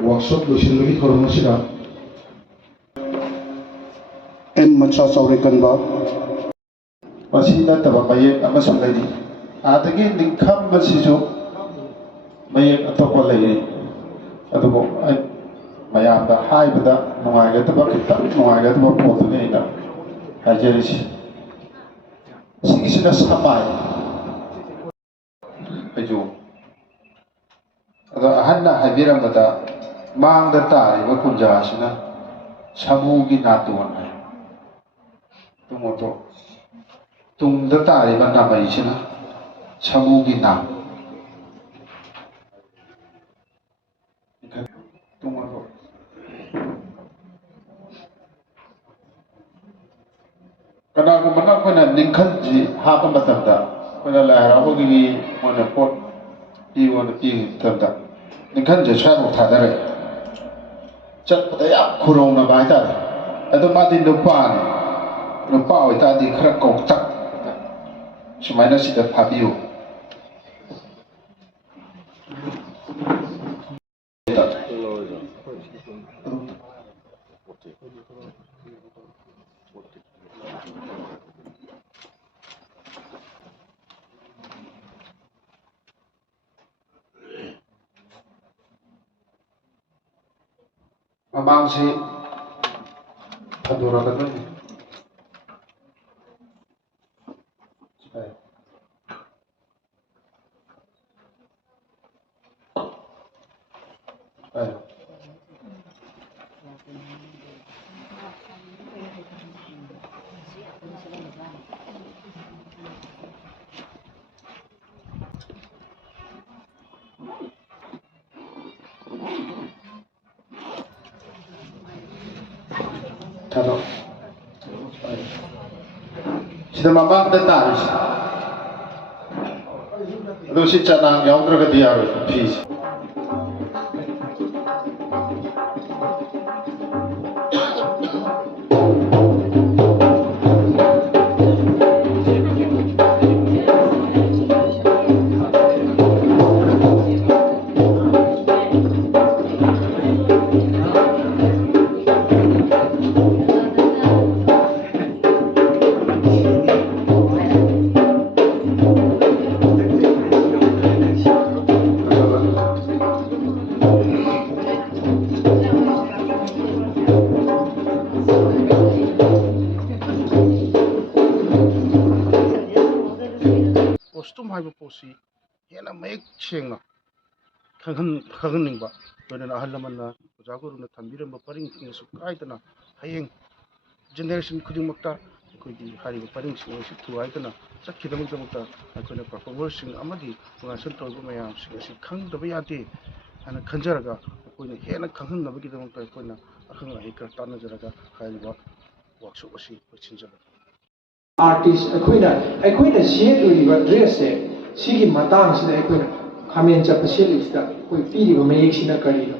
workshop loisinbagi thorong asida macha saurikanba masi nataba mayek amasung lairi adagi ningkham masisu mayek atopa lairi adugo mayamda haibada nungaigataba kitang nungaigataba potune ina hajarisi sigisina samai ajo ado ahanna habiramada mangda tariba kunjasina samugi natun hai tumoto tungda tariba namaisina samugi nam tumoto kana ko mana ko na ningkhanji hapa matamda ko na la harabogi mona pot pi wona pi tamda ningkhanji charo thadare chatpada ya khurona baita ado mati nupan nupa oita di khara koktak sumaina sida phabiu Mamang si Padura ka dun. Hello. Sida mamang da taris. Ado si chanang yaudra ka diyaro please. Costume haiba posi hena mayek sengna khanghaningba toina ahalamanna jaguruna thambiramba paring su kaitana hayeng generation khudingmakta koigi hariba paring sing si thuaitana chakhidamukta akoina performers sing amadi tungasan toiba mayam sing si khangdaba yate ana khanjaraga koina hena khanghanabagi damukta koina akhang ahika tanajaraga haiba workshop asi pachinjaba artist अखोइना सेलिबा dress से सिगी मतांग सिदा अखोइना खामेन चप सेलिसदा कोइ पीरिबा मयेक्सिना करिनो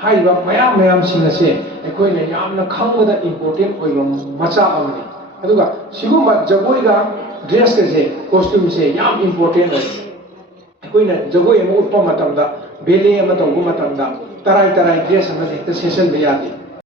हाइबा मयाम मयाम सिंगा से अखोइना यामना खंगबदा important ओइबा मचा अमनि अदुगा सिगुम्बा जगोइगा ड्रेस के से कॉस्ट्यूम से याम इंपोर्टेंट ओइ अखोइना जगोइ अमु उत्पा मतमदा बेले अमा तंगु मतमदा तराई तराई ड्रेस अमा हेक्ता सेशन बे यादे